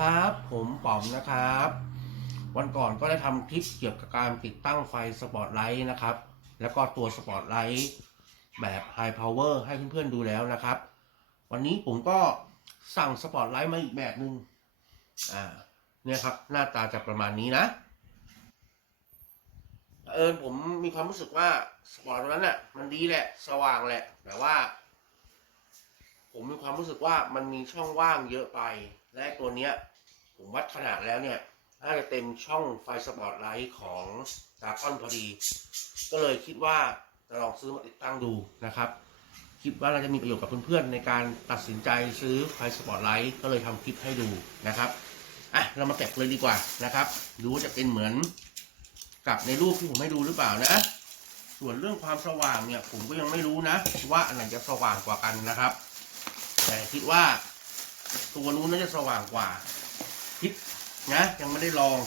ครับ ผมป๋อมนะครับ วันก่อนก็ได้ทำคลิปเกี่ยวกับการติดตั้งไฟสปอตไลท์นะครับ แล้วก็ตัวสปอตไลท์แบบไฮพาวเวอร์ให้เพื่อนๆดูแล้วนะครับ วันนี้ผมก็สั่งสปอตไลท์มาอีกแบบหนึง่งอ่าเนี่ยครับ หน้าตาจะประมาณนี้นะ เอิญผมมีความรู้สึกว่าสปอตตัวนั้นน่ะมันดีแหละ สว่างแหละ แต่ว่า ผมมีความรู้สึกว่ามันมีช่องว่างเยอะไป และตัวเนี้ย ผมวัดขนาดแล้วเนี่ย น่าจะเต็มช่องไฟสปอร์ตไลท์ของดาคอนพอดี ก็เลยคิดว่าจะลองซื้อมาติดตั้งดูนะครับ คิดว่าน่าจะมีประโยชน์กับเพื่อนๆ ในการตัดสินใจซื้อไฟสปอร์ตไลท์ก็เลยทำคลิปให้ดูนะครับอะเรามาแกะเลยดีกว่านะครับ ดูว่าจะเป็นเหมือนกับในรูปที่ผมให้ดูหรือเปล่านะ ส่วนเรื่องความสว่างเนี่ยผมก็ยังไม่รู้นะ ว่าอันไหนจะสว่างกว่ากันนะครับ แต่คิดว่าตัวนู้นน่าจะสว่างกว่า นะยังไม่ได้ลอง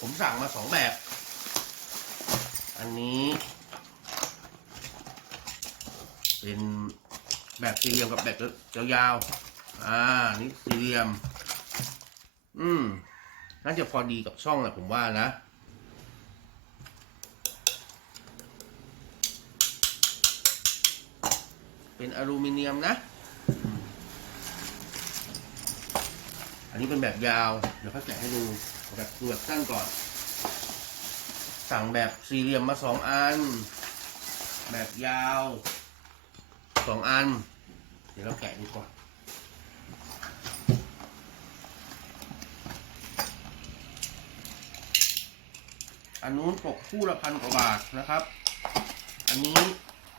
ผมสั่งมาสองแบบ อันนี้ เป็นแบบสี่เหลี่ยมกับแบบยาวๆอ่านี่สี่เหลี่ยม อืมน่าจะพอดีกับช่องแหละผมว่านะเป็นอลูมิเนียมนะ อันนี้เป็นแบบยาว เดี๋ยวเขาแกะให้ดูแบบดูแบบสั้นก่อน สั่งแบบสี่เหลี่ยมมาสองอัน แบบยาวสองอัน เดี๋ยวเราแกะดีกว่าอันนู้นตกคู่ละพันกว่าบาทนะครับ อันนี้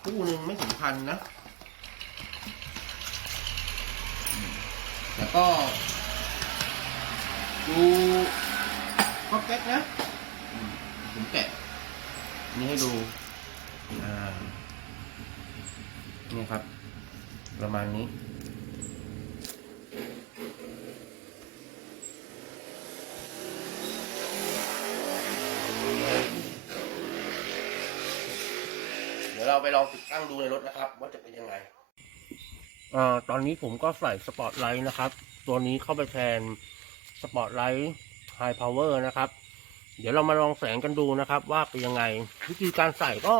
คู่หนึ่งไม่ถึงพันนะ แล้วก็ ดูก็แก๊กนะผมแกะนี่ให้ดูนี่ครับ ประมาณนี้เดี๋ยวเราไปลองติดตั้งดูในรถนะครับ ว่าจะเป็นยังไงอ่าตอนนี้ผมก็ใส่สปอตไลท์นะครับ ตัวนี้เข้าไปแทน สปอตไลท์ไฮพาวเวอร์นะครับ เดี๋ยวเรามาลองแสงกันดูนะครับ ว่าเป็นยังไง วิธีการใส่ก็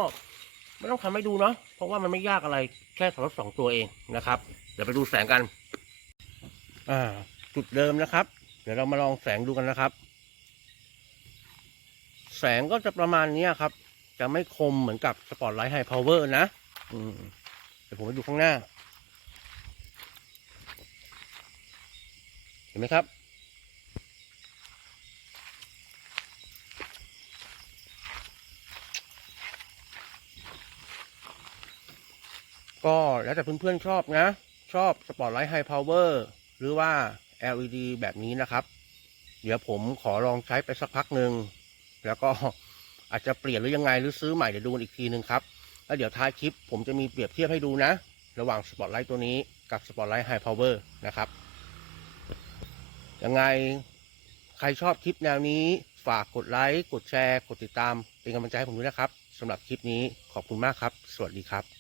ไม่ต้องทำให้ดูเนาะเพราะว่ามันไม่ยากอะไรแค่ถอดสองตัวเองนะครับ เดี๋ยวไปดูแสงกัน อ่า จุดเดิมนะครับ เดี๋ยวเรามาลองแสงดูกันนะครับ แสงก็จะประมาณนี้ครับ จะไม่คมเหมือนกับสปอตไลท์ไฮพาวเวอร์นะเดี๋ยวผมไปดูข้างหน้า เห็นไหมครับ ก็แล้วแต่เพื่อนๆชอบนะ ชอบสปอตไลท์ไฮพาวเวอร์หรือว่า LED แบบนี้นะครับ เดี๋ยวผมขอลองใช้ไปสักพักหนึ่งแล้วก็อาจจะเปลี่ยนหรือยังไงหรือซื้อใหม่เดี๋ยวดูอีกทีหนึ่งครับ แล้วเดี๋ยวท้ายคลิปผมจะมีเปรียบเทียบให้ดูนะ ระหว่างสปอตไลท์ตัวนี้กับสปอตไลท์ไฮพาวเวอร์นะครับ ยังไงใครชอบคลิปแนวนี้ฝากกดไลค์ กดแชร์ กดติดตาม เป็นกำลังใจให้ผมด้วยนะครับสำหรับคลิปนี้ขอบคุณมากครับ สวัสดีครับ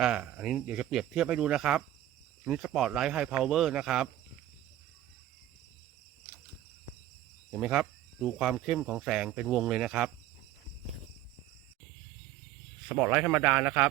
อ่า อันนี้เดี๋ยวจะเปรียบเทียบให้ดูนะครับ นี่สปอร์ตไลท์ไฮพาวเวอร์นะครับ เห็นไหมครับ ดูความเข้มของแสงเป็นวงเลยนะครับ สปอร์ตไลท์ธรรมดานะครับ